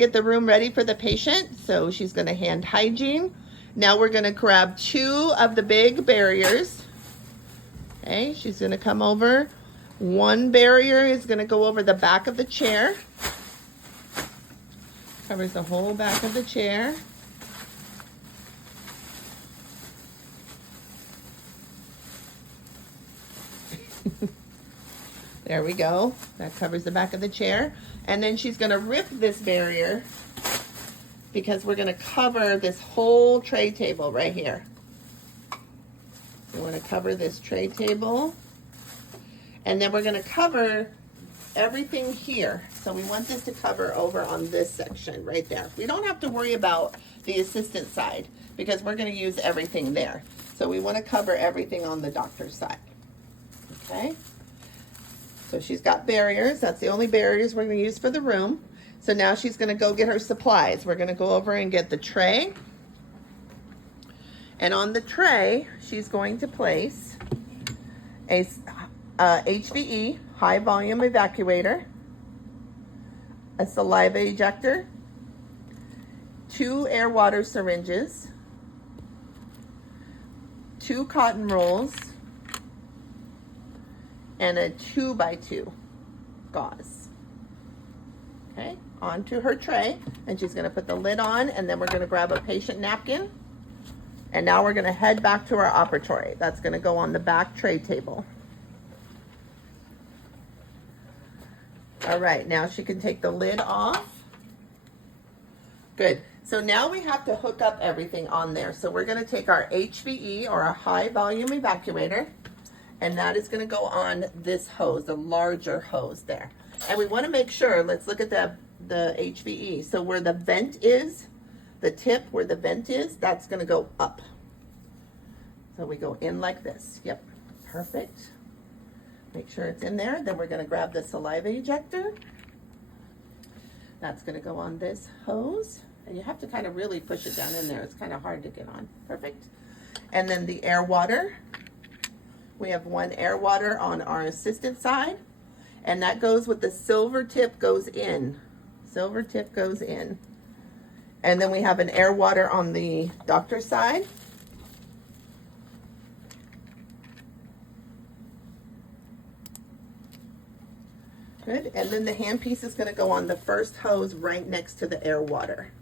get the room ready for the patient. So she's going to hand hygiene. Now we're going to grab 2 of the big barriers. Okay, she's going to come over. 1 barrier is going to go over the back of the chair. Covers the whole back of the chair. There we go. That covers the back of the chair. And then she's going to rip this barrier because we're going to cover this whole tray table right here. We want to cover this tray table. And then we're going to cover everything here. So we want this to cover over on this section right there. We don't have to worry about the assistant side because we're going to use everything there. So we want to cover everything on the doctor's side. Okay? So she's got barriers. That's the only barriers we're going to use for the room. So now she's going to go get her supplies. We're going to go over and get the tray. And on the tray, she's going to place a HVE, high volume evacuator, a saliva ejector, 2 air water syringes, 2 cotton rolls, and a 2x2 gauze. Okay, onto her tray, and she's going to put the lid on, and then we're going to grab a patient napkin, and now we're going to head back to our operatory. That's going to go on the back tray table. All right, now she can take the lid off. Good. So now we have to hook up everything on there. So we're going to take our HVE, or a high volume evacuator, and that is going to go on this hose, the larger hose there. And we want to make sure, let's look at the HVE. So where the vent is, the tip where the vent is, that's going to go up. So we go in like this. Yep, perfect. Make sure it's in there. Then we're going to grab the saliva ejector. That's going to go on this hose. And you have to kind of really push it down in there. It's kind of hard to get on. Perfect. And then the air water. We have 1 air water on our assistant side. And that goes with the silver tip goes in. Silver tip goes in. And then we have an air water on the doctor's side. Good. And then the handpiece is going to go on the first hose right next to the air water.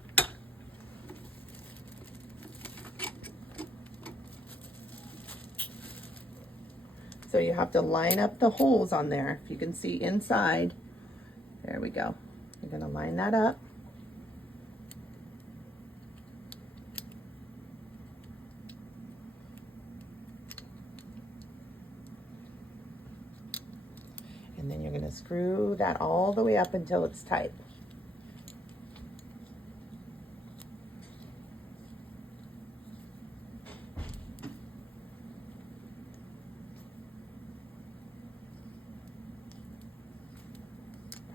So you have to line up the holes on there. If you can see inside, there we go. You're going to line that up. And then you're going to screw that all the way up until it's tight.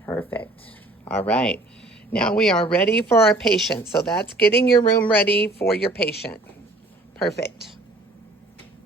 Perfect. All right. Now we are ready for our patient. So that's getting your room ready for your patient. Perfect.